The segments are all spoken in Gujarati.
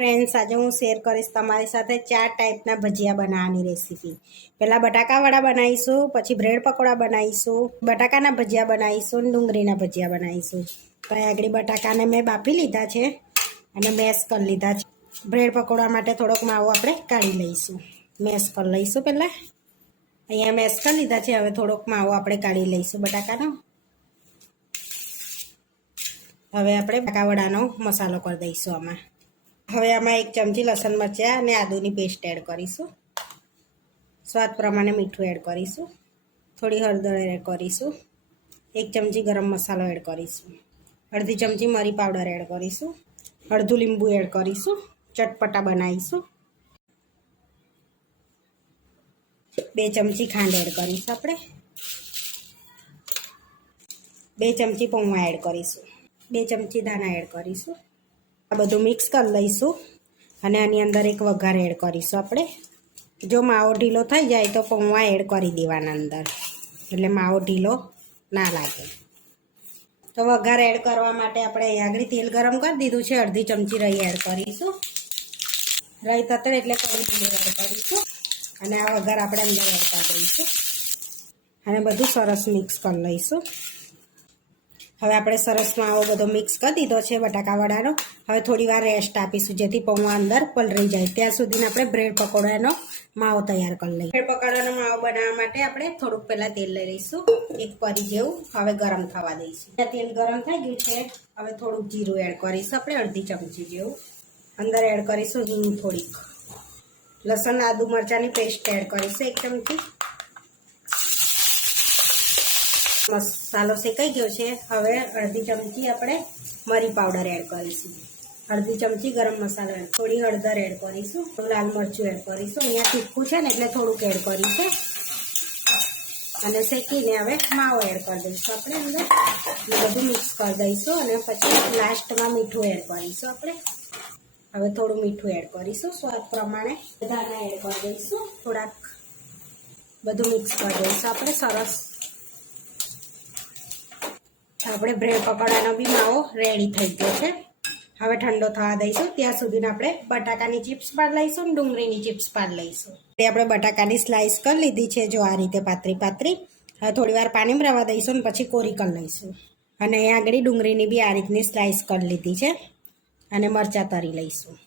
ફ્રેન્ડ્સ આજે હું શેર કરીશ તમારી સાથે ચાર ટાઈપના ભજીયા બનાવવાની રેસીપી પહેલાં બટાકાવાળા બનાવીશું, પછી બ્રેડ પકોડા બનાવીશું, બટાકાના ભજીયા બનાવીશું ડુંગળીના ભજીયા બનાવીશું. તો આગળ બટાકાને મેં બાફી લીધા છે અને મેશ કરી લીધા છે. બ્રેડ પકોડા માટે થોડોક માવો આપણે કાઢી લઈશું. મેશ કરી લઈશું પહેલાં. અહીંયા મેશ કરી લીધા છે, હવે થોડોક માવો આપણે કાઢી લઈશું બટાકાનો. હવે આપણે બટાકાવડાનો મસાલો કરી દઈશું આમાં. હવે આમાં એક ચમચી લસણ મરચાં અને આદુની પેસ્ટ એડ કરીશું. સ્વાદ પ્રમાણે મીઠું એડ કરીશું. થોડી હળદર એડ કરીશું. એક ચમચી ગરમ મસાલો એડ કરીશું. અડધી ચમચી મરી પાવડર એડ કરીશું. અડધું લીંબુ એડ કરીશું. ચટપટા બનાવીશું. બે ચમચી ખાંડ એડ કરીશું આપણે. બે ચમચી પૌવા એડ કરીશું. બે ચમચી દાણા એડ કરીશું. આ બધું મિક્સ કરી લઈશું અને આની અંદર એક વઘાર એડ કરીશું આપણે. જો માવો ઢીલો થઈ જાય તો પૌવા એડ કરી દેવાના અંદર. એટલે માવો ઢીલો ના લાગે. તો વઘાર એડ કરવા માટે આપણે આગળ તેલ ગરમ કરી દીધું છે. અડધી ચમચી રહી એડ કરીશું. રહી તતર એટલે કરી દીધું એડ કરીશું. અને આ વઘાર આપણે અંદર એડ કરી દઈશું. અને બધું સરસ મિક્સ કરી લઈશું. હવે આપણે સરસમાં આવો બધો મિક્સ કરી દીધો છે બટાકાવાળાનો. હવે થોડી વાર રેસ્ટ આપીશું, જેથી પૌવા અંદર પલળી જાય. ત્યાં સુધીને આપણે બ્રેડ પકોડાનો માવો તૈયાર કરી લઈએ. બ્રેડ પકોડાનો માવો બનાવવા માટે આપણે થોડુંક પહેલાં તેલ લઈ લઈશું, એક પરી જેવું. હવે ગરમ થવા દઈશું. તેલ ગરમ થઈ ગયું છે. હવે થોડુંક જીરું એડ કરીશું આપણે, અડધી ચમચી જેવું. અંદર એડ કરીશું હિંગ થોડીક. લસણ, આદુ મરચાંની પેસ્ટ એડ કરીશું એક ચમચી. મસાલો શેકાઈ ગયો છે. હવે અડધી ચમચી આપણે મરી પાવડર એડ કરીશું. અડધી ચમચી ગરમ મસાલો થોડી હળદર એડ કરીશું. લાલ મરચું એડ કરીશું. અહીંયા તીખું છે ને એટલે થોડુંક એડ કરીશું અને શેકીને હવે માવો એડ કરી દઈશું આપણે અંદર. બધું મિક્સ કરી દઈશું અને પછી લાસ્ટમાં મીઠું એડ કરીશું આપણે. હવે થોડું મીઠું એડ કરીશું. સ્વાદ પ્રમાણે બધાને એડ કરી દઈશું. થોડાક બધું મિક્સ કરી દઈશું આપણે. સરસ આપણે બ્રેડ પકોડાનો બી માવો રેડી થઈ ગયો છે. હવે ઠંડો થવા દઈશું. ત્યાં સુધી આપણે બટાકાની ચિપ્સ પાડ લઈશું ને ડુંગળીની ચિપ્સ પાડ લઈશું. તે આપણે બટાકાની સ્લાઇસ કરી લીધી છે. જો આ રીતે પાતરી પાતરી હવે થોડી વાર પાણીમાં રવા દઈશું ને પછી કોરી કરી લઈશું. અને અહીંયા આગળ ડુંગળીની બી આ રીતની સ્લાઇસ કરી લીધી છે. અને મરચાં તરી લઈશું.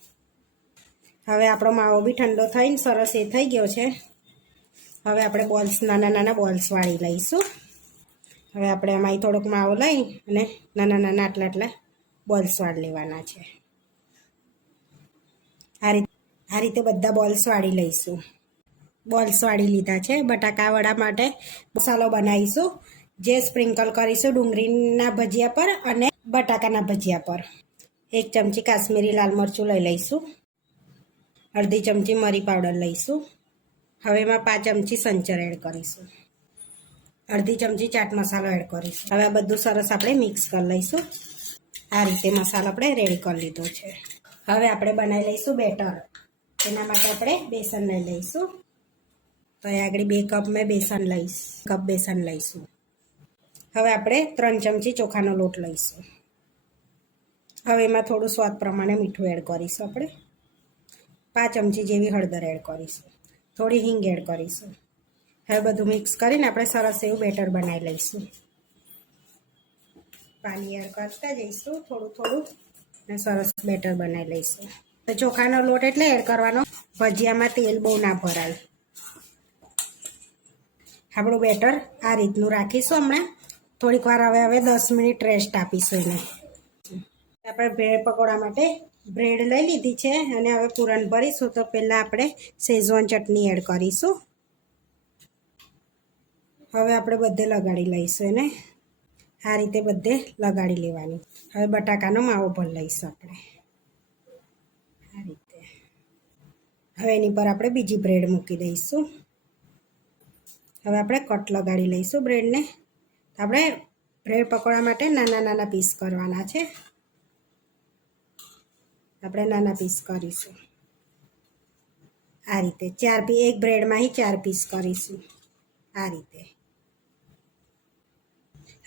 હવે આપણો માવો બી ઠંડો થઈને સરસ એ થઈ ગયો છે. હવે આપણે બોલ્સ, નાના નાના બોલ્સ વાળી લઈશું. હવે આપણે એમાંય થોડોક માવો લઈ અને નાના નાના આટલા આટલા બોલ્સ વાળી લેવાના છે. આ રીતે આ રીતે બધા બોલ્સ વાળી લઈશું. બોલ્સ વાળી લીધા છે. બટાકાવાળા માટે મસાલો બનાવીશું. જે સ્પ્રિંકલ કરીશું ડુંગળીના ભજીયા પર અને બટાકાના ભજીયા પર. એક ચમચી કાશ્મીરી લાલ મરચું લઈ લઈશું. અડધી ચમચી મરી પાવડર લઈશું. હવે એમાં પાંચ ચમચી સંચર એડ કરીશું. અડધી ચમચી ચાટ મસાલો એડ કરીશું. હવે આ બધું સરસ આપણે મિક્સ કરી લઈશું. આ રીતે મસાલો આપણે રેડી કરી લીધો છે. હવે આપણે બનાવી લઈશું બેટર. એના માટે આપણે બેસન લઈ લઈશું. તો અહીં આગળ બે કપ મેં બેસન લઈશ. કપ બેસન લઈશું. હવે આપણે ત્રણ ચમચી ચોખાનો લોટ લઈશું. હવે એમાં થોડું સ્વાદ પ્રમાણે મીઠું એડ કરીશું આપણે. પાંચ ચમચી જેવી હળદર એડ કરીશું. થોડી હિંગ એડ કરીશું. હવે બધું મિક્સ કરીને આપણે સરસ એવું બેટર બનાવી લઈશું. પાણી એડ કરતા જઈશું, થોડું થોડું અને સરસ બેટર બનાવી લઈશું. તો ચોખાનો લોટ એટલે એડ કરવાનો. ભજીયામાં તેલ બહુ ના ભરાય. આપણું બેટર આ રીતનું રાખીશું હમણાં. થોડીક વાર હવે હવે દસ મિનિટ રેસ્ટ આપીશું એને. આપણે બ્રેડ પકોડા માટે બ્રેડ લઈ લીધી છે, અને હવે પૂરણ ભરીશું. તો પહેલાં આપણે શેઝવાન ચટણી એડ કરીશું. હવે આપણે બધે લગાડી લઈશું એને. આ રીતે બધે લગાડી લેવાની. હવે બટાકાનો માવો પણ લઈશું આપણે. આ રીતે. હવે એની પર આપણે બીજી બ્રેડ મૂકી દઈશું. હવે આપણે કટ લગાડી લઈશું બ્રેડને. આપણે બ્રેડ પકોડા માટે નાના નાના પીસ કરવાના છે. આપણે નાના પીસ કરીશું. આ રીતે. ચાર પી એક બ્રેડમાં ચાર પીસ કરીશું. આ રીતે.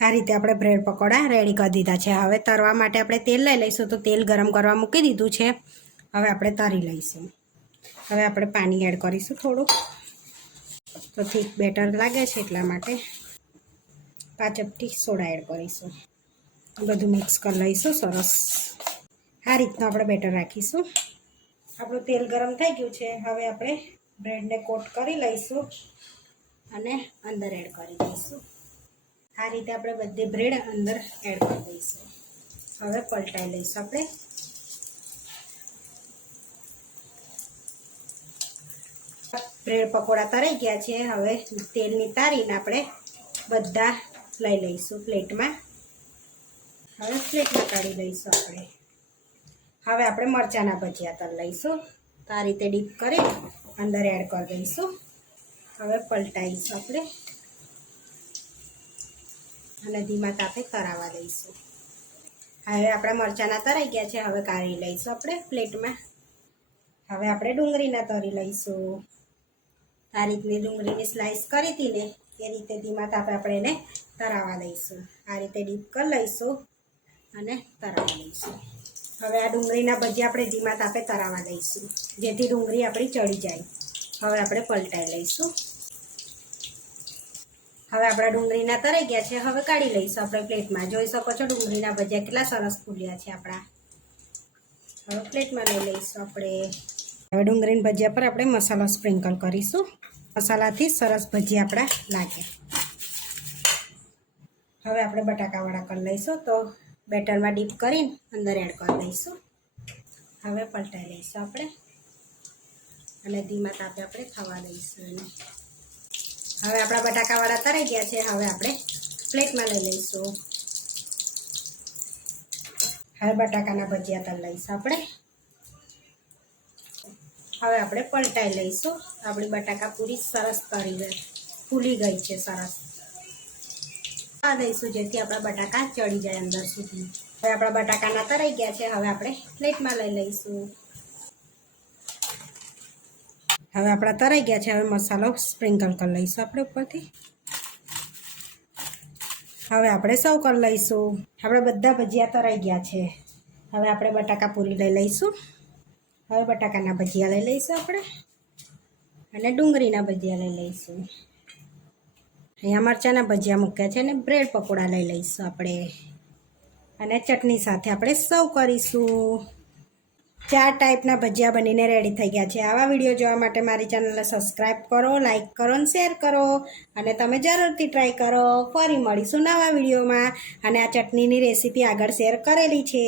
આ રીતે આપણે બ્રેડ પકોડા રેડી કરી દીધા છે. હવે તરવા માટે આપણે તેલ લઈ લઈશું. તો તેલ ગરમ કરવા મૂકી દીધું છે. હવે આપણે તરી લઈશું. હવે આપણે પાણી એડ કરીશું થોડું તો થીક બેટર લાગે છે એટલા માટે પાંચ ચપટી સોડા એડ કરીશું. બધું મિક્સ કરી લઈશું. સરસ. આ રીતનું આપણે બેટર રાખીશું. આપણું તેલ ગરમ થઈ ગયું છે. હવે આપણે બ્રેડને કોટ કરી લઈશું અને અંદર એડ કરી દઈશું. આ રીતે આપણે બધે બ્રેડ અંદર એડ કરી દઈશું. હવે પલટાઈ લઈશું આપણે. બ્રેડ પકોડા તરાઈ ગયા છે. હવે તેલની તારીને આપણે બધા લઈ લઈશું પ્લેટમાં. હવે પ્લેટમાં કાઢી લઈશું આપણે. હવે આપણે મરચાંના ભજીયા તલ લઈશું. તો આ રીતે ડીપ કરી અંદર એડ કરી દઈશું. હવે પલટાઈશું આપણે. અને ધીમા તાપે તરાવા દઈશું. હવે આપણા મરચાંના તરાઈ ગયા છે, હવે કાઢી લઈશું આપણે પ્લેટમાં. હવે આપણે ડુંગળીના તરી લઈશું. આ રીતની ડુંગળીની સ્લાઇસ કરી હતી ને એ રીતે ધીમા તાપે આપણે એને તરાવા દઈશું. આ રીતે ડીપ કરી લઈશું અને તરાવા દઈશું. હવે આ ડુંગળીના ભજીયા આપણે ધીમા તાપે તરાવા દઈશું, જેથી ડુંગળી આપણી ચડી જાય. હવે આપણે પલટાઈ લઈશું. હવે આપણા ડુંગળીના તરાઈ ગયા છે, હવે કાઢી લઈશું આપણે પ્લેટમાં. જોઈ શકો છો ડુંગળીના ભજીયા કેટલા સરસ ફૂલ્યા છે આપણા. હવે પ્લેટમાં લઈ લઈશું આપણે. હવે ડુંગળીના ભજીયા પર આપણે મસાલો સ્પ્રિંકલ કરીશું. મસાલાથી સરસ ભજીયા આપણા લાગે. હવે આપણે બટાકાવાળા કરી લઈશું તો બેટરમાં ડીપ કરીને અંદર એડ કરી દઈશું હવે પલટાઈ લઈશું આપણે. અને ધીમા તાપે આપણે ખાવા દઈશું એને. હવે આપણા બટાકાવાળા તરાઈ ગયા છે. હવે આપણે પ્લેટમાં લઈ લઈશું. હવે બટાકાના ભજીયા તલ લઈશું આપણે. હવે આપણે પલટાઈ લઈશું. આપણી બટાકા પૂરી સરસ તરી ગઈ ફૂલી ગઈ છે સરસ. આ દઈશું જેથી આપણા બટાકા ચડી જાય અંદર સુધી. હવે આપણા બટાકાના તરાઈ ગયા છે. હવે આપણે પ્લેટમાં લઈ લઈશું. હવે આપણા તરાઈ ગયા છે. હવે મસાલો સ્પ્રિંકલ કરી લઈશું આપણે ઉપરથી. હવે આપણે સૌ કરી લઈશું. આપણે બધા ભજીયા તરાઈ ગયા છે. હવે આપણે બટાકા પૂરી લઈ લઈશું. હવે બટાકાના ભજીયા લઈ લઈશું આપણે. અને ડુંગળીના ભજીયા લઈ લઈશું. અહીંયા મરચાંના ભજીયા મૂક્યા છે અને બ્રેડ પકોડા લઈ લઈશું આપણે. અને ચટણી સાથે આપણે સર્વ કરીશું. ચાર ટાઈપના ભજીયા બનીને રેડી થઈ ગયા છે. આવા વીડિયો જોવા માટે મારી ચેનલને સબસ્ક્રાઈબ કરો લાઇક કરો અને શેર કરો. અને તમે જરૂરથી ટ્રાય કરો. ફરી મળીશું નવા વિડીયોમાં અને આ ચટણીની રેસીપી આગળ શેર કરેલી છે.